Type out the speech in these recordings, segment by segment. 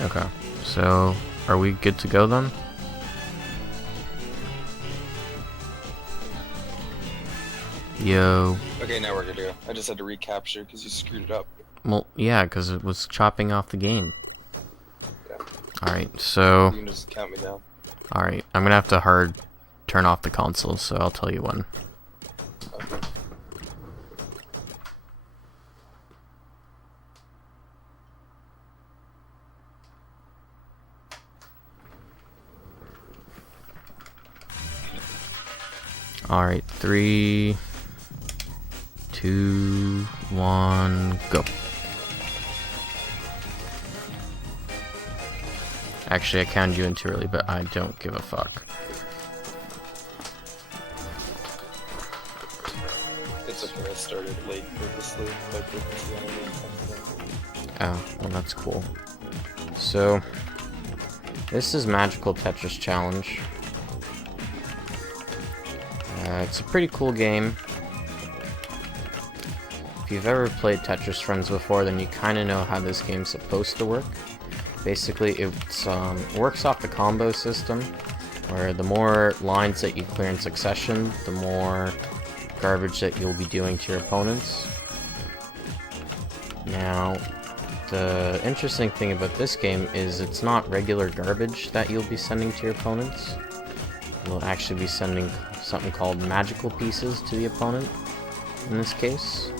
Okay, so are we good to go then? Yo. Okay, now we're good to go. I just had to recapture because you screwed it up. Well, yeah, because it was chopping off the game. Yeah. Alright, so... You can just count me down. Alright, I'm gonna have to hard turn off the console, so I'll tell you when. Okay. Alright, 3, 2, 1, go. Actually, I counted you in too early, but I don't give a fuck. It's okay, I started late purposely. Oh, well that's cool. So, this is Magical Tetris Challenge. It's a pretty cool game. If you've ever played Tetris Friends before, then you kind of know how this game's supposed to work. Basically, it works off the combo system, where the more lines that you clear in succession, the more garbage that you'll be doing to your opponents. Now, the interesting thing about this game is it's not regular garbage that you'll be sending to your opponents. You'll actually be sending something called magical pieces to the opponent, in this case.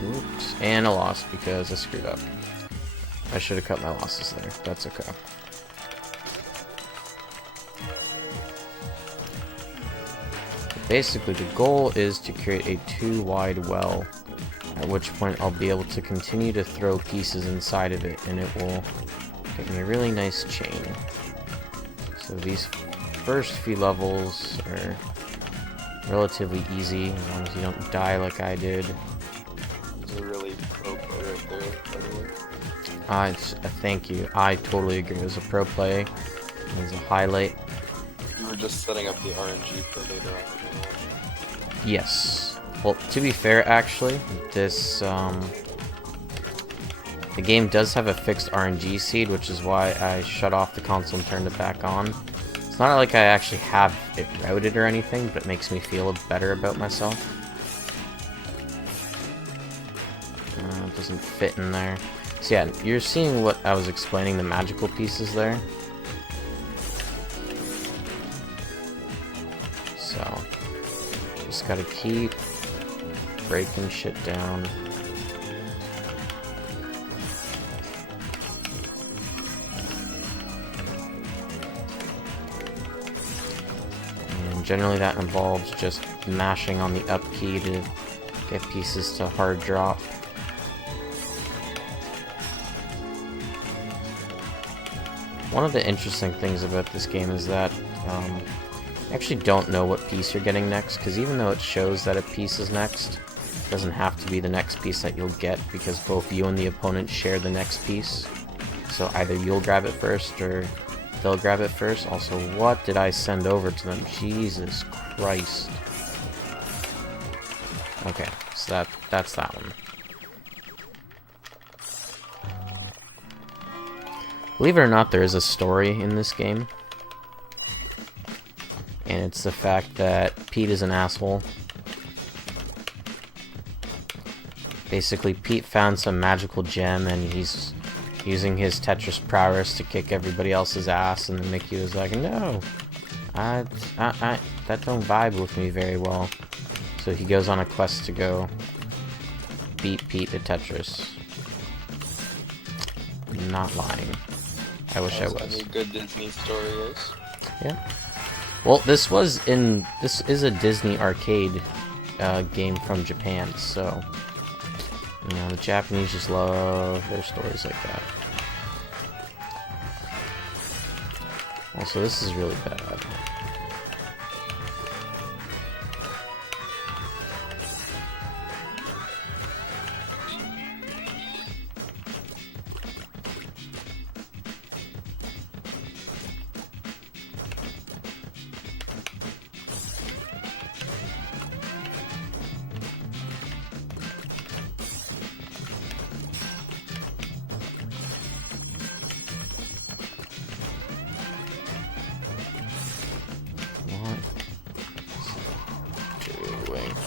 Oops, and a loss because I screwed up. I should have cut my losses there. That's okay. Basically, the goal is to create a 2-wide well, at which point I'll be able to continue to throw pieces inside of it, and it will get me a really nice chain. So these first few levels are relatively easy, as long as you don't die like I did. It's a really pro play right there, by the way. Thank you. I totally agree. It was a pro play. It was a highlight. You were just setting up the RNG for later on. Yes. Well, to be fair, actually, this, the game does have a fixed RNG seed, which is why I shut off the console and turned it back on. It's not like I actually have it routed or anything, but it makes me feel better about myself. It doesn't fit in there. So yeah, you're seeing what I was explaining, the magical pieces there. So, just gotta keep breaking shit down. And generally that involves just mashing on the up key to get pieces to hard drop. One of the interesting things about this game is that you actually don't know what piece you're getting next, because even though it shows that a piece is next, it doesn't have to be the next piece that you'll get, because both you and the opponent share the next piece. So either you'll grab it first, or they'll grab it first. Also, what did I send over to them? Jesus Christ. Okay, so that's that one. Believe it or not, there is a story in this game. And it's the fact that Pete is an asshole. Basically, Pete found some magical gem and he's using his Tetris prowess to kick everybody else's ass, and then Mickey was like, no, that don't vibe with me very well. So he goes on a quest to go beat Pete at Tetris. Not lying. I wish I was. Any good Disney story is. Yeah. Well, this is a Disney arcade game from Japan, so you know the Japanese just love their stories like that. Also, this is really bad.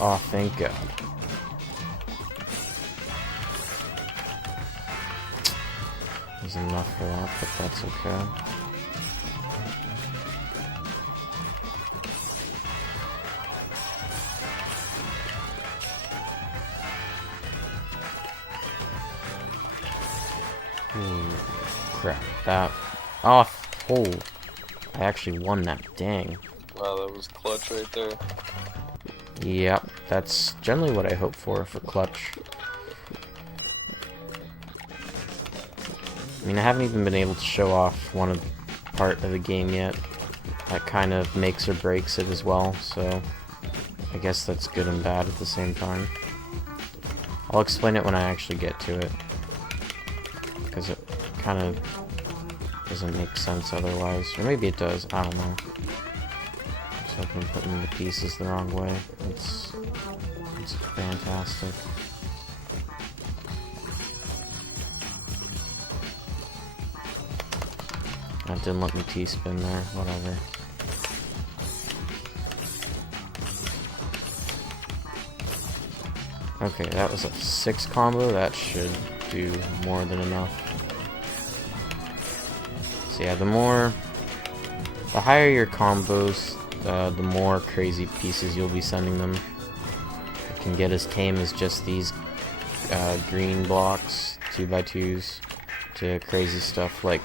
Oh, thank God. There's enough for that, but that's okay. Ooh, crap. That... Oh, oh. I actually won that. Dang. Wow, that was clutch right there. Yep, that's generally what I hope for clutch. I mean, I haven't even been able to show off one part of the game yet. That kind of makes or breaks it as well, so I guess that's good and bad at the same time. I'll explain it when I actually get to it, because it kind of doesn't make sense otherwise. Or maybe it does, I don't know. So I've been putting the pieces the wrong way. It's fantastic. That didn't let me T-spin there, whatever. Okay, that was a 6 combo, that should do more than enough. So yeah, the higher your combos, the more crazy pieces you'll be sending them. It can get as tame as just these green blocks, 2x2s, to crazy stuff like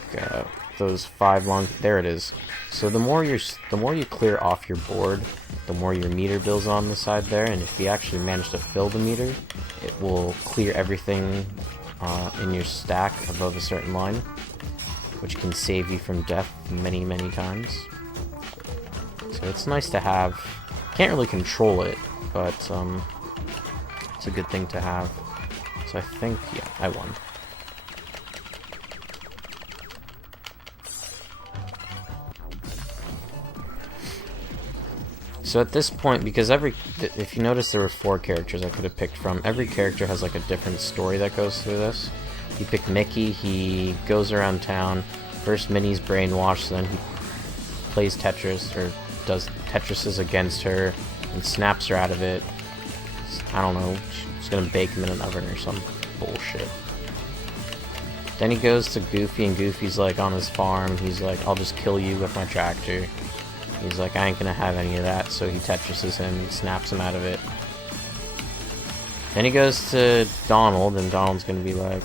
those 5 long. There it is. So the more you clear off your board, the more your meter builds on the side there, and if you actually manage to fill the meter, it will clear everything in your stack above a certain line, which can save you from death many, many times. So it's nice to have. Can't really control it, but it's a good thing to have. So I think, yeah, I won. So at this point, because if you notice there were 4 characters I could have picked from, every character has like a different story that goes through this. You pick Mickey, he goes around town, first Minnie's brainwashed, then he plays Tetris, or does Tetrises against her, and snaps her out of it. I don't know, she's gonna bake him in an oven or some bullshit. Then he goes to Goofy, and Goofy's like on his farm, he's like, I'll just kill you with my tractor. He's like, I ain't gonna have any of that, so he Tetrises him, snaps him out of it. Then he goes to Donald, and Donald's gonna be like,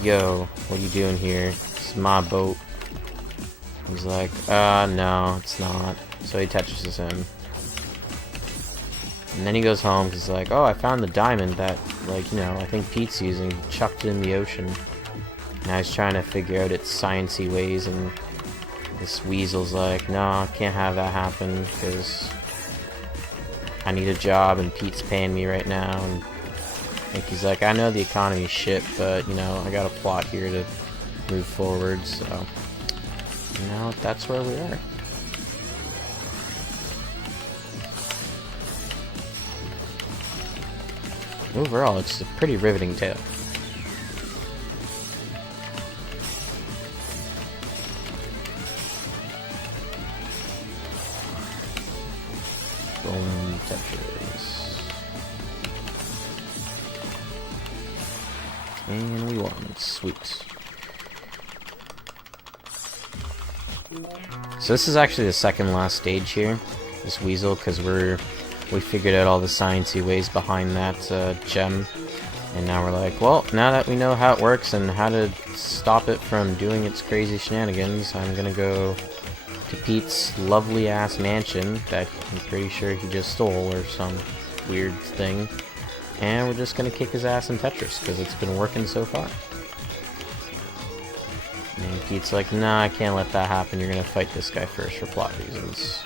yo, what are you doing here? It's my boat. He's like, no, it's not. So he Tetrises him. And then he goes home, because he's like, oh, I found the diamond that, like, you know, I think Pete's using. Chucked it in the ocean. Now he's trying to figure out its sciencey ways, and this weasel's like, no, can't have that happen, because I need a job, and Pete's paying me right now, and I think he's like, I know the economy's shit, but, you know, I got a plot here to move forward, so, you know, that's where we are. Overall, it's a pretty riveting tale. Golden Tetris. And we won. Sweet. So this is actually the second last stage here, this weasel, because we figured out all the sciencey ways behind that gem, and now we're like, well, now that we know how it works and how to stop it from doing its crazy shenanigans, I'm gonna go to Pete's lovely ass mansion that I'm pretty sure he just stole or some weird thing, and we're just gonna kick his ass in Tetris because it's been working so far. And Pete's like, nah, I can't let that happen, you're gonna fight this guy first for plot reasons.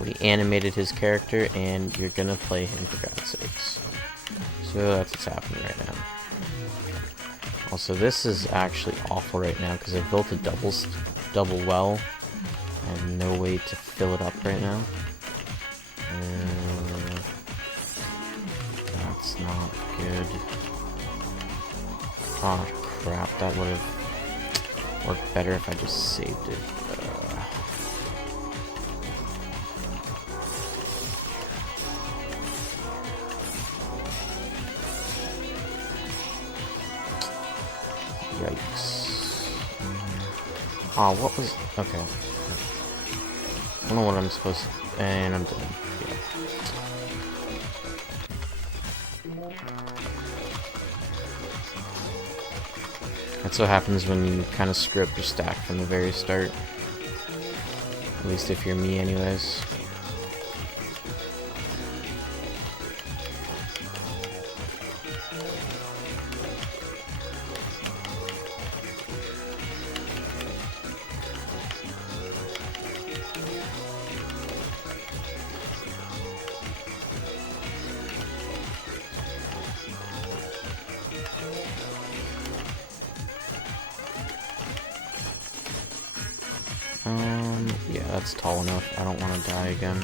We animated his character, and you're gonna play him for God's sakes. So that's what's happening right now. Also, this is actually awful right now because I built a double well. I have no way to fill it up right now. That's not good. Oh crap! That would have worked better if I just saved it. Yikes. Oh, what was... Okay. I don't know what I'm supposed to... And I'm done. Yeah. That's what happens when you kind of screw up your stack from the very start. At least if you're me anyways. Yeah, that's tall enough. I don't want to die again.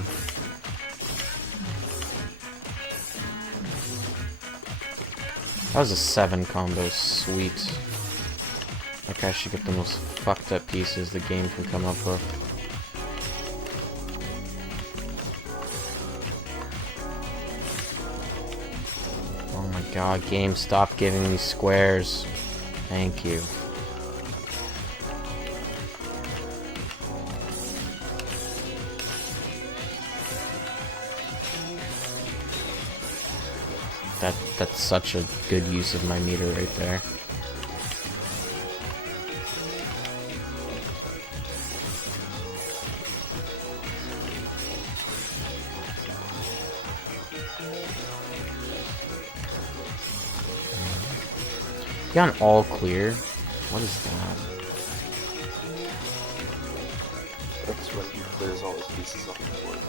That was a 7 combo, sweet. Like I should get the most fucked up pieces the game can come up with. Oh my god, game, stop giving me squares. Thank you. That's such a good use of my meter right there. Got an all clear. What is that? That's when he clears all his pieces off the board.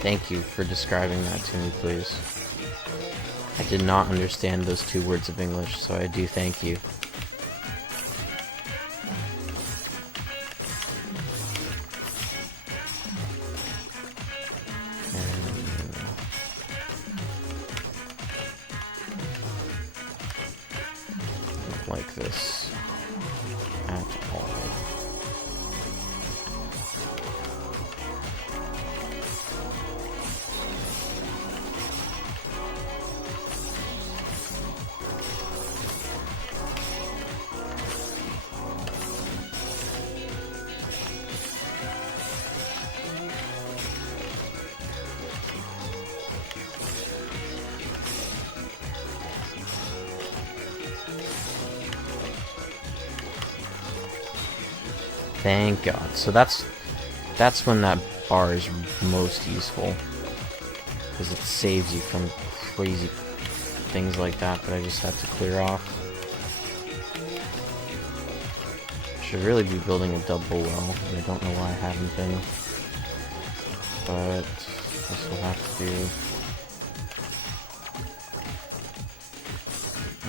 Thank you for describing that to me, please. I did not understand those 2 words of English, so I do thank you. Not like this at all. Thank God. So that's when that bar is most useful, because it saves you from crazy things like that I just had to clear off. Should really be building a double well, and I don't know why I haven't been, but this will have to do.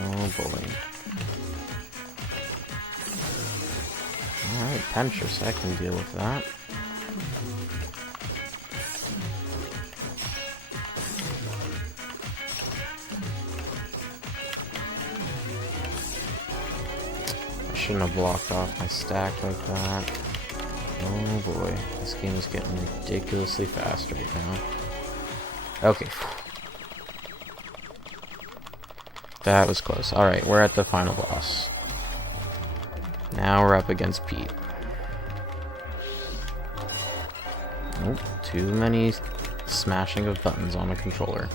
Oh boy. Alright, Tetris, I can deal with that. I shouldn't have blocked off my stack like that. Oh boy, this game is getting ridiculously fast right now. Okay. That was close. Alright, we're at the final boss. Now we're up against Pete. Nope, too many smashing of buttons on a controller.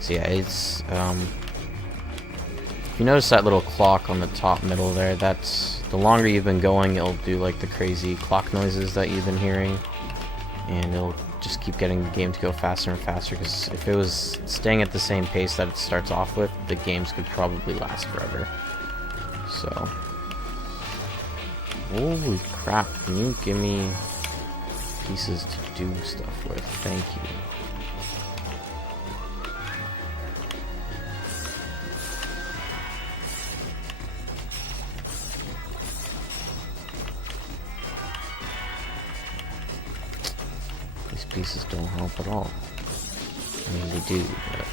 So yeah, it's, if you notice that little clock on the top middle there, that's, the longer you've been going, it'll do like the crazy clock noises that you've been hearing. And it'll just keep getting the game to go faster and faster, because if it was staying at the same pace that it starts off with, the games could probably last forever. So, holy crap, can you give me pieces to do stuff with? Thank you. Pieces don't help at all. I mean, they do, but...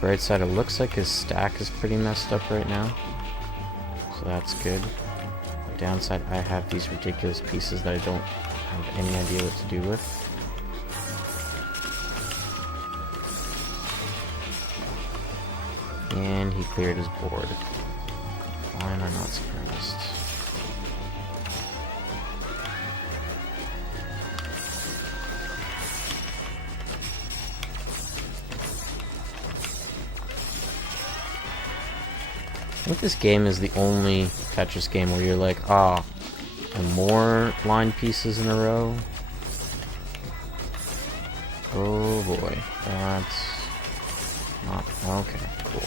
bright side, it looks like his stack is pretty messed up right now. So that's good. The downside, I have these ridiculous pieces that I don't have any idea what to do with. And he cleared his board. Why am I not surprised? I think this game is the only Tetris game where you're like, ah, and more line pieces in a row. Oh boy, that's not okay. Cool.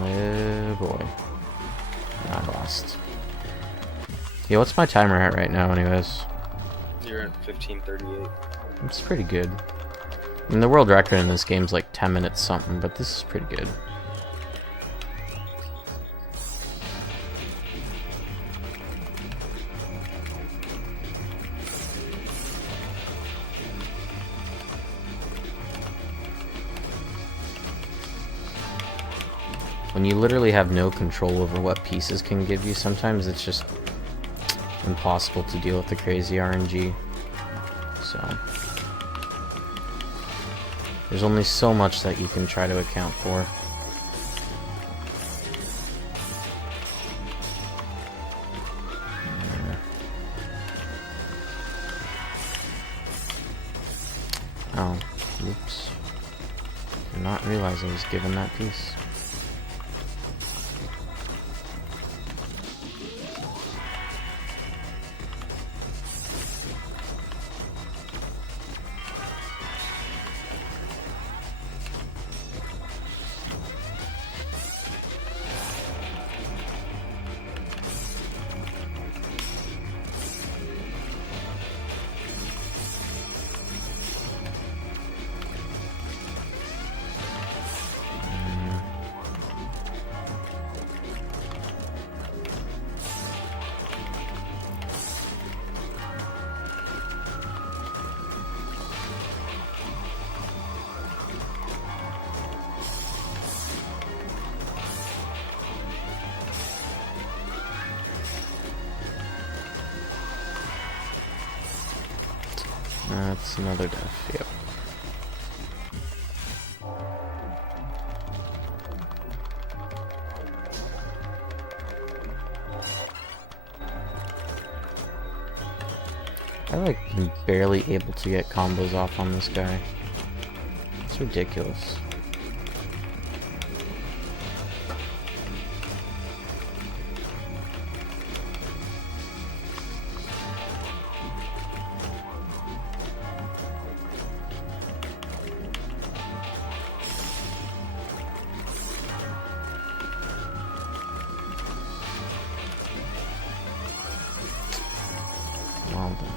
Oh boy. I lost. Yeah, what's my timer at right now anyways? You're at 15:38. It's pretty good. I mean, the world record in this game is like 10 minutes something, but this is pretty good. When you literally have no control over what pieces can give you, sometimes it's just impossible to deal with the crazy RNG. So there's only so much that you can try to account for. Oh, oops. Did not realize I was given that piece. That's another death, yep. I like am barely able to get combos off on this guy. It's ridiculous. Well done.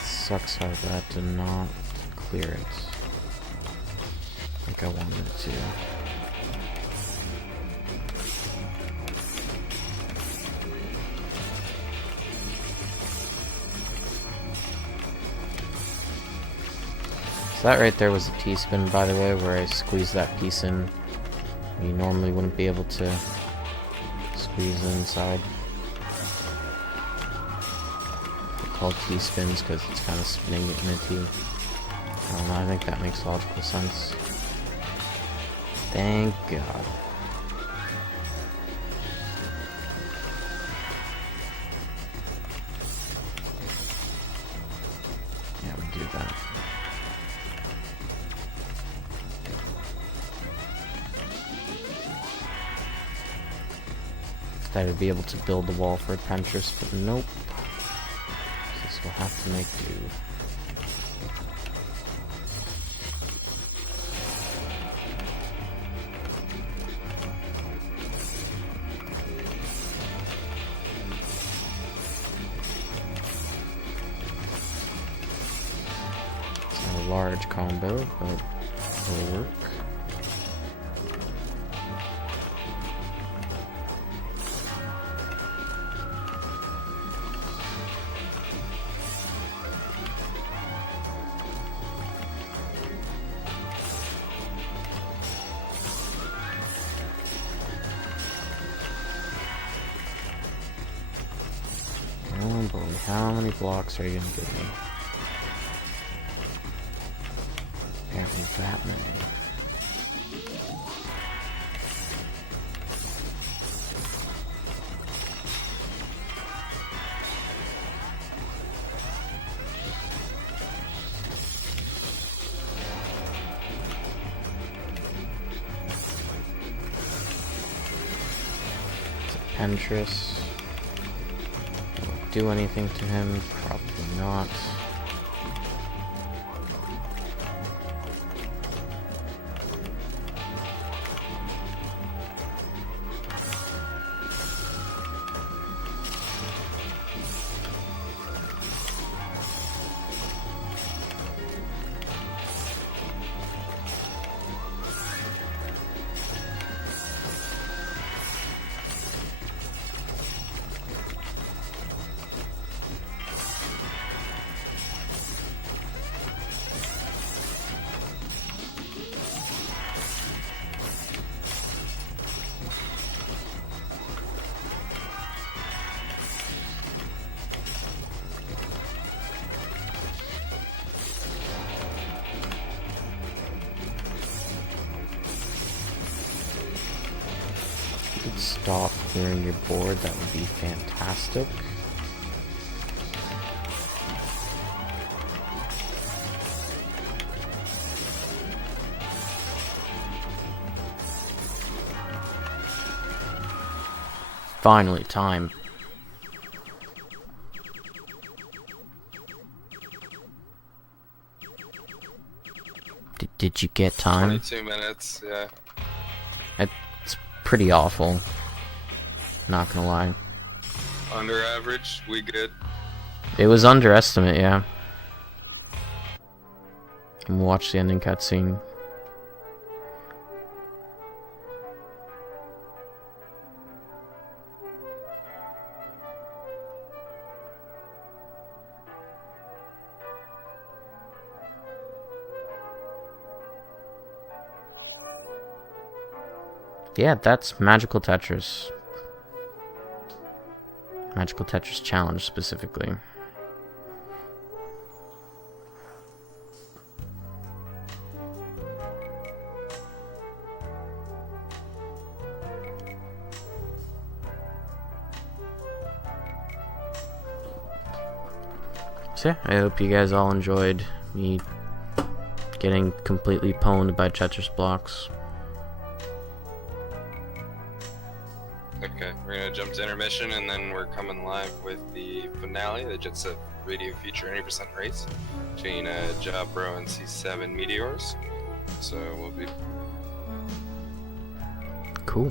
Sucks how that did not clear it. I think I wanted it to. So that right there was a T-spin, by the way, where I squeezed that piece in. You normally wouldn't be able to squeeze inside. They're called T-spins because it's kind of spinning it in a T. I don't know, I think that makes logical sense. Thank God. Yeah, we do that. that I'd be able to build the wall for Tetris, but nope. This will have to make do. It's not a large combo, but it'll work. Oh boy, how many blocks are you gonna give me? Apparently that many. It's a Tetris. Do anything to him? Probably not. Stop clearing your board, that would be fantastic. Finally, time. Did you get time? 22 minutes, yeah. It's pretty awful. Not gonna lie. Under average, we good. It was underestimate, yeah. And we'll watch the ending cutscene. Yeah, that's Magical Tetris. Magical Tetris Challenge, specifically. So yeah, I hope you guys all enjoyed me getting completely pwned by Tetris blocks. Okay, we're gonna jump to intermission and then we're coming live with the finale, the Jet Set Radio Feature 80% race between Jabro and C7 Meteors. So we'll be Cool.